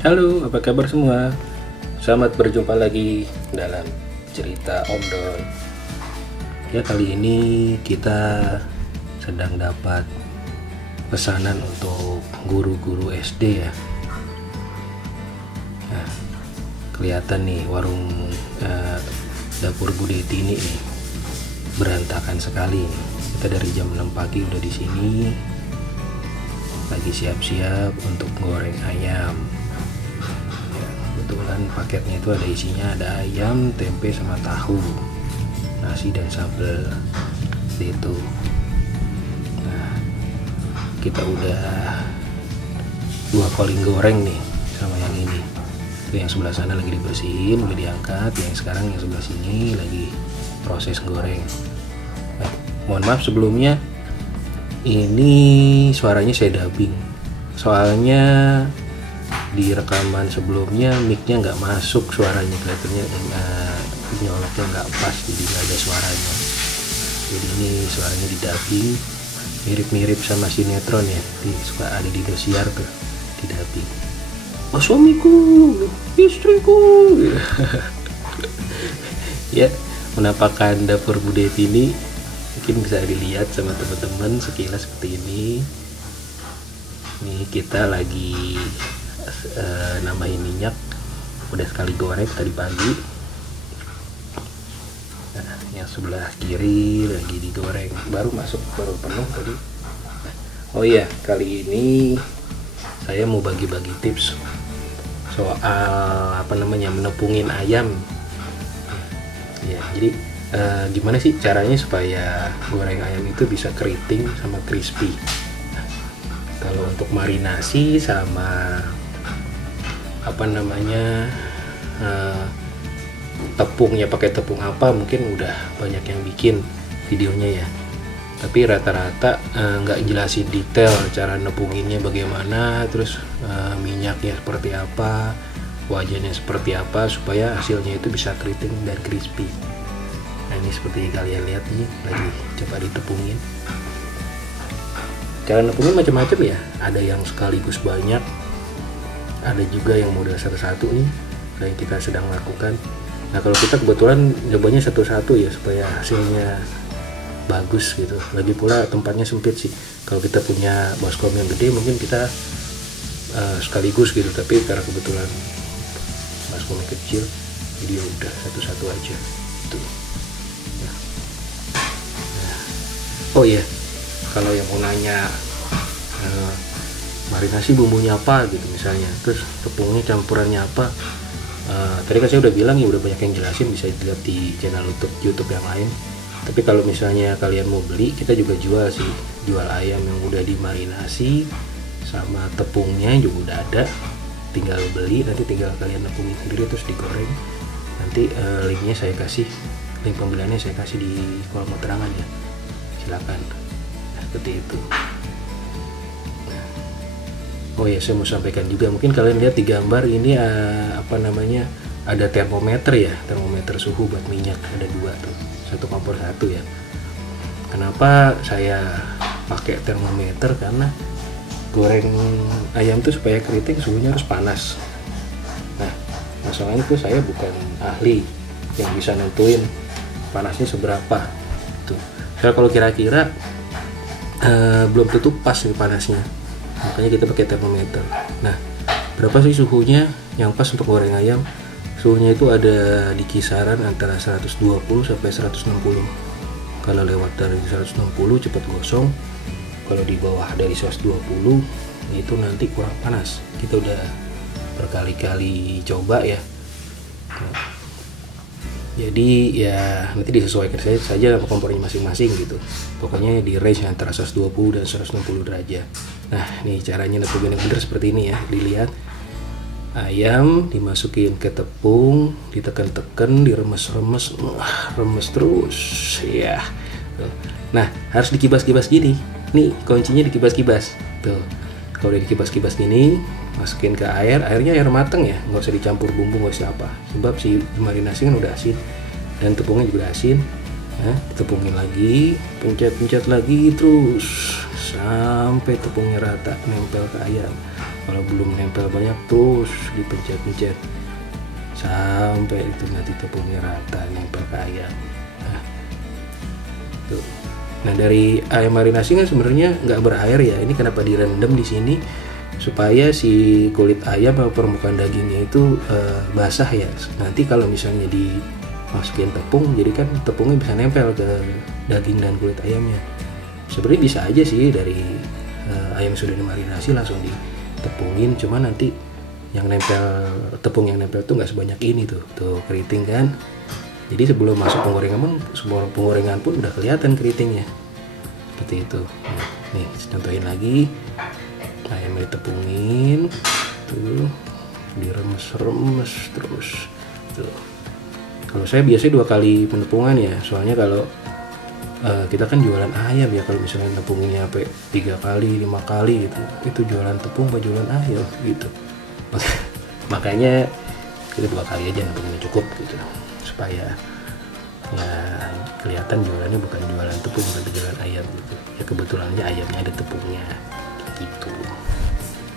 Halo, apa kabar semua? Selamat berjumpa lagi dalam cerita Om Don. Ya, kali ini kita sedang dapat pesanan untuk guru-guru SD ya. Nah, kelihatan nih warung dapur Bu Deti ini nih berantakan sekali. Kita dari jam 6 pagi udah di sini, lagi siap-siap untuk goreng ayam. Kebetulan paketnya itu ada isinya, ada ayam, tempe sama tahu, nasi dan sambal itu. Nah, kita udah 2 calling goreng nih sama yang ini. Itu yang sebelah sana lagi dibersihin, udah diangkat. Yang sekarang yang sebelah sini lagi proses goreng. Mohon maaf sebelumnya, ini suaranya saya dubbing, soalnya di rekaman sebelumnya mic-nya nggak masuk suaranya, kelihatannya nyoloknya nggak pas, jadi nggak ada suaranya. Jadi ini suaranya di dubbing, mirip-mirip sama sinetron ya, suka ada di Indosiar tuh di dubbing. Oh, suamiku, istriku. Ya, menampakkan dapur Bu Deti ini mungkin bisa dilihat sama teman-teman sekilas seperti ini. Nih kita lagi nambahin minyak, udah sekali goreng tadi pagi. Nah, yang sebelah kiri lagi digoreng, baru penuh tadi. Oh iya, kali ini saya mau bagi-bagi tips soal menepungin ayam. Ya, jadi gimana sih caranya supaya goreng ayam itu bisa keriting sama crispy. Kalau untuk marinasi sama tepungnya, pakai tepung apa, mungkin udah banyak yang bikin videonya ya, tapi rata-rata nggak jelasin detail cara nepunginnya bagaimana, terus minyaknya seperti apa, wajannya seperti apa, supaya hasilnya itu bisa keriting dan crispy. Nah, ini seperti kalian lihat nih, lagi coba ditepungin. Cara nepungin macam-macam ya, ada yang sekaligus banyak, ada juga yang model satu-satu nih yang kita sedang lakukan. Nah, kalau kita kebetulan nyobanya satu-satu ya, supaya hasilnya bagus gitu. Lagi pula tempatnya sempit sih. Kalau kita punya baskom yang gede mungkin kita sekaligus gitu, tapi karena kebetulan baskomnya kecil, jadi udah satu-satu aja tuh. Nah. Oh iya, kalau yang mau nanya marinasi bumbunya apa gitu misalnya, terus tepungnya campurannya apa, tadi kan saya udah bilang ya, udah banyak yang jelasin, bisa dilihat di channel YouTube yang lain. Tapi kalau misalnya kalian mau beli, kita juga jual ayam yang udah dimarinasi sama tepungnya juga udah ada, tinggal beli, nanti tinggal kalian nepungin sendiri terus digoreng. Nanti link pembeliannya saya kasih di kolom keterangan ya, silakan. Nah, seperti itu. Oh ya, saya mau sampaikan juga, mungkin kalian lihat di gambar ini ada termometer ya, termometer suhu buat minyak, ada 2 tuh, 1 kompor 1 ya. Kenapa saya pakai termometer? Karena goreng ayam tuh supaya keriting suhunya harus panas. Nah, masalahnya tuh saya bukan ahli yang bisa nentuin panasnya seberapa tuh. Saya kalau kira-kira belum tentu pas nih panasnya, makanya kita pakai termometer. Nah, berapa sih suhunya yang pas untuk goreng ayam? Suhunya itu ada di kisaran antara 120 sampai 160. Kalau lewat dari 160 cepat gosong, kalau di bawah dari 120 itu nanti kurang panas. Kita udah berkali-kali coba ya. Nah, jadi ya nanti disesuaikan saja sama kompornya masing-masing gitu. Pokoknya di range antara 120 dan 160 derajat. Nah, nih caranya nepungin yang bener seperti ini ya. Dilihat, ayam dimasukin ke tepung, ditekan-tekan, diremes-remes, remes terus ya. Nah, harus dikibas-kibas gini. Nih kuncinya dikibas-kibas tuh. Kalau udah dikibas-kibas gini, masukin ke airnya air mateng ya, nggak usah dicampur bumbu, nggak usah apa, sebab si marinasi kan udah asin dan tepungnya juga asin. Nah, tepungin lagi, pencet lagi terus sampai tepungnya rata nempel ke ayam. Kalau belum nempel banyak terus dipencet-pencet sampai itu nanti tepungnya rata nempel ke ayam. Nah, tuh. Nah dari ayam marinasi kan sebenarnya nggak berair ya. Ini kenapa direndam di sini supaya si kulit ayam atau permukaan dagingnya itu basah ya. Nanti kalau misalnya dimasukin tepung, jadi kan tepungnya bisa nempel ke daging dan kulit ayamnya. Sebenarnya bisa aja sih dari ayam sudah dimarinasi langsung ditepungin, cuma nanti yang nempel, tepung yang nempel tuh nggak sebanyak ini tuh keriting kan. Jadi sebelum masuk penggorengan pun udah kelihatan keritingnya seperti itu. Nih contohin lagi, ayamnya ditepungin tuh, diremes-remes terus tuh. Kalau saya biasanya 2 kali penepungan ya, soalnya kalau kita kan jualan ayam ya, kalau misalnya tepunginnya sampai 3 kali 5 kali gitu, itu jualan tepung apa jualan ayam gitu. Makanya kita 2 kali aja nepungnya cukup gitu, supaya ya kelihatan jualannya bukan jualan tepung tapi jualan ayam gitu ya. Kebetulannya ayamnya ada tepungnya gitu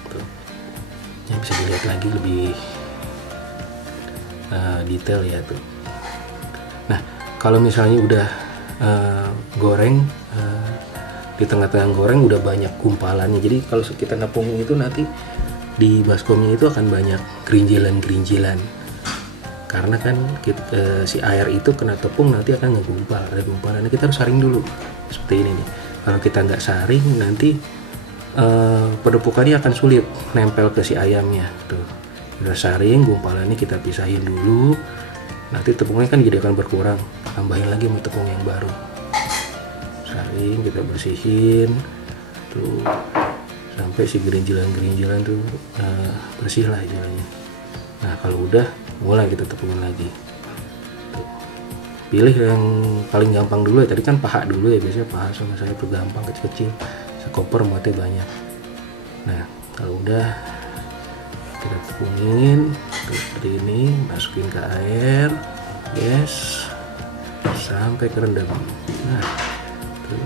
tuh. Ya bisa dilihat lagi lebih detail ya tuh. Nah kalau misalnya udah goreng, di tengah-tengah goreng udah banyak gumpalannya, jadi kalau kita nepungin itu nanti di baskomnya itu akan banyak gerinjilan-gerinjilan, karena kan si air itu kena tepung nanti akan ngegumpal, ada gumpalan. Kita harus saring dulu seperti ini nih. Kalau kita nggak saring nanti penepukannya akan sulit nempel ke si ayamnya tuh. Udah saring, gumpalannya kita pisahin dulu, nanti tepungnya kan jadi akan berkurang, tambahin lagi sama tepung yang baru. Saring, kita bersihin tuh sampai si gerinjilan-gerinjilan tuh bersih lah jalannya. Nah kalau udah mulai kita tepungin lagi tuh. Pilih yang paling gampang dulu ya, tadi kan paha dulu ya, biasanya paha sama saya tuh gampang, kecil-kecil, sekoper muatnya banyak. Nah kalau udah kita tepungin tuh, seperti ini, masukin ke air, yes, sampai kerendam. Nah tuh,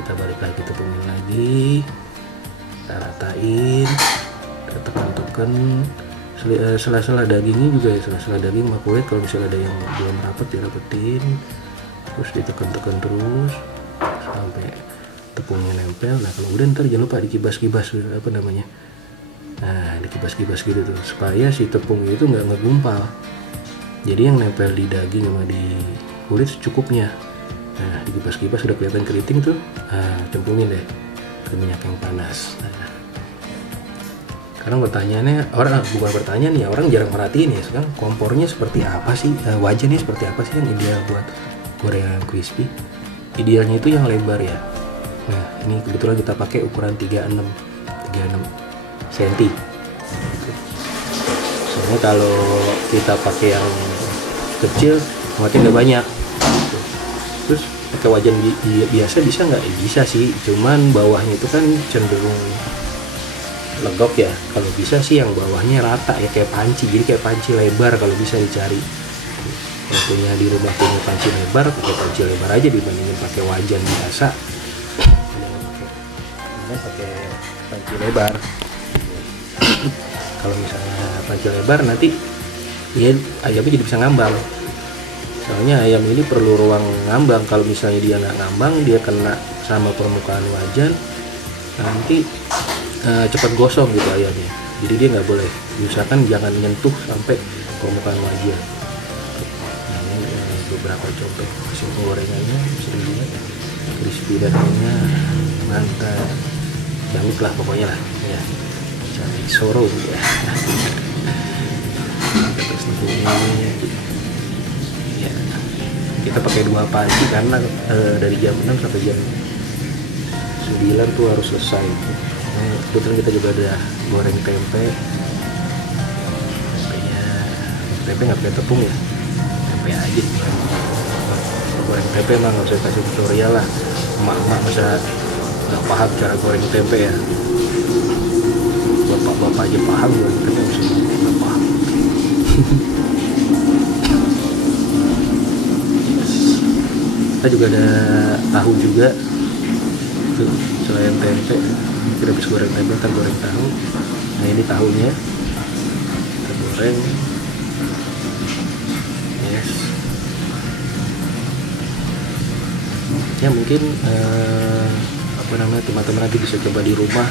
kita balik lagi, tepungin lagi, kita ratain, kita tekan-tekan sela-sela dagingnya juga ya, sela-sela daging sama kulit kalau misalnya ada yang belum rapat dirapetin, terus ditekan-tekan terus sampai tepungnya nempel. Nah kalau udah ntar jangan lupa dikibas-kibas apa namanya, nah dikibas-kibas gitu tuh supaya si tepung itu nggak ngegumpal, jadi yang nempel di daging sama di kulit secukupnya. Nah dikibas-kibas sudah kelihatan keriting tuh, nah cemplungin deh ke minyak yang panas. Nah, sekarang pertanyaannya, bukan pertanyaan ya, orang jarang perhatiin ya, sekarang kompornya seperti apa sih, wajannya seperti apa sih yang ideal buat gorengan crispy. Idealnya itu yang lebar ya. Nah ini kebetulan kita pakai ukuran 36 cm. Soalnya kalau kita pakai yang kecil muatnya nggak banyak. Terus pakai wajan biasa bisa nggak? Bisa sih, cuman bawahnya itu kan cenderung legok ya. Kalau bisa sih yang bawahnya rata ya, kayak panci, jadi kayak panci lebar kalau bisa dicari. Kalau punya di rumah punya panci lebar, pakai panci lebar aja dibandingin pakai wajan biasa. Pakai panci lebar. Kalau misalnya panci lebar nanti ya ayamnya jadi bisa ngambang. Soalnya ayam ini perlu ruang ngambang. Kalau misalnya dia nggak ngambang, dia kena sama permukaan wajan, nanti cepat gosong gitu ayamnya. Jadi dia nggak boleh, misalkan jangan nyentuh sampai permukaan wajan. Nah, ini beberapa contoh hasil penggorengannya, bisa dilihat crispy dagingnya mantap, banget lah pokoknya lah ya, cari soro ya. Terus tentunya ya, kita pakai 2 panci karena dari jam 6 sampai jam 9 tuh harus selesai. Kebetulan kita juga ada goreng tempe. Tempe nggak pakai tepung ya, tempe aja. Goreng tempe mah nggak usah kasih tutorial lah, emak-emak masa nggak paham cara goreng tempe ya. Bapak-bapak aja paham goreng tempe, masa nggak paham. Kita juga ada tahu juga tuh, selain tempe kita habis goreng tempe, ntar goreng tahu. Nah Nah ini tahunya kita goreng. Yes. Ya mungkin apa namanya, teman-teman nanti bisa coba di rumah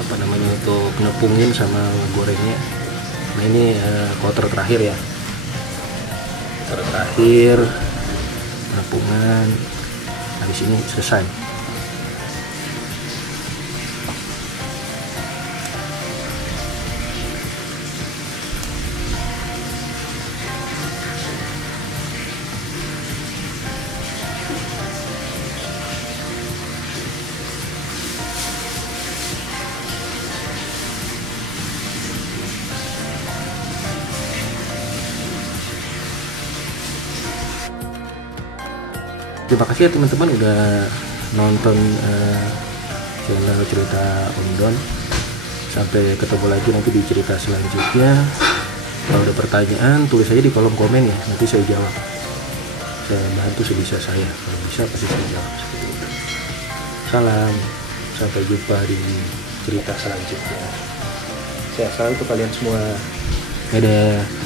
apa namanya untuk ngepungin sama gorengnya. Nah ini quarter terakhir ya, quarter terakhir pengepungan. Habis ini selesai. Terima kasih ya teman-teman udah nonton channel cerita Om Don. Sampai ketemu lagi nanti di cerita selanjutnya. Kalau ada pertanyaan tulis aja di kolom komen ya, nanti saya jawab. Saya bantu sebisa saya, kalau bisa pasti saya jawab seperti itu. Salam, sampai jumpa di cerita selanjutnya. Sehat selalu untuk kalian semua. Dadah.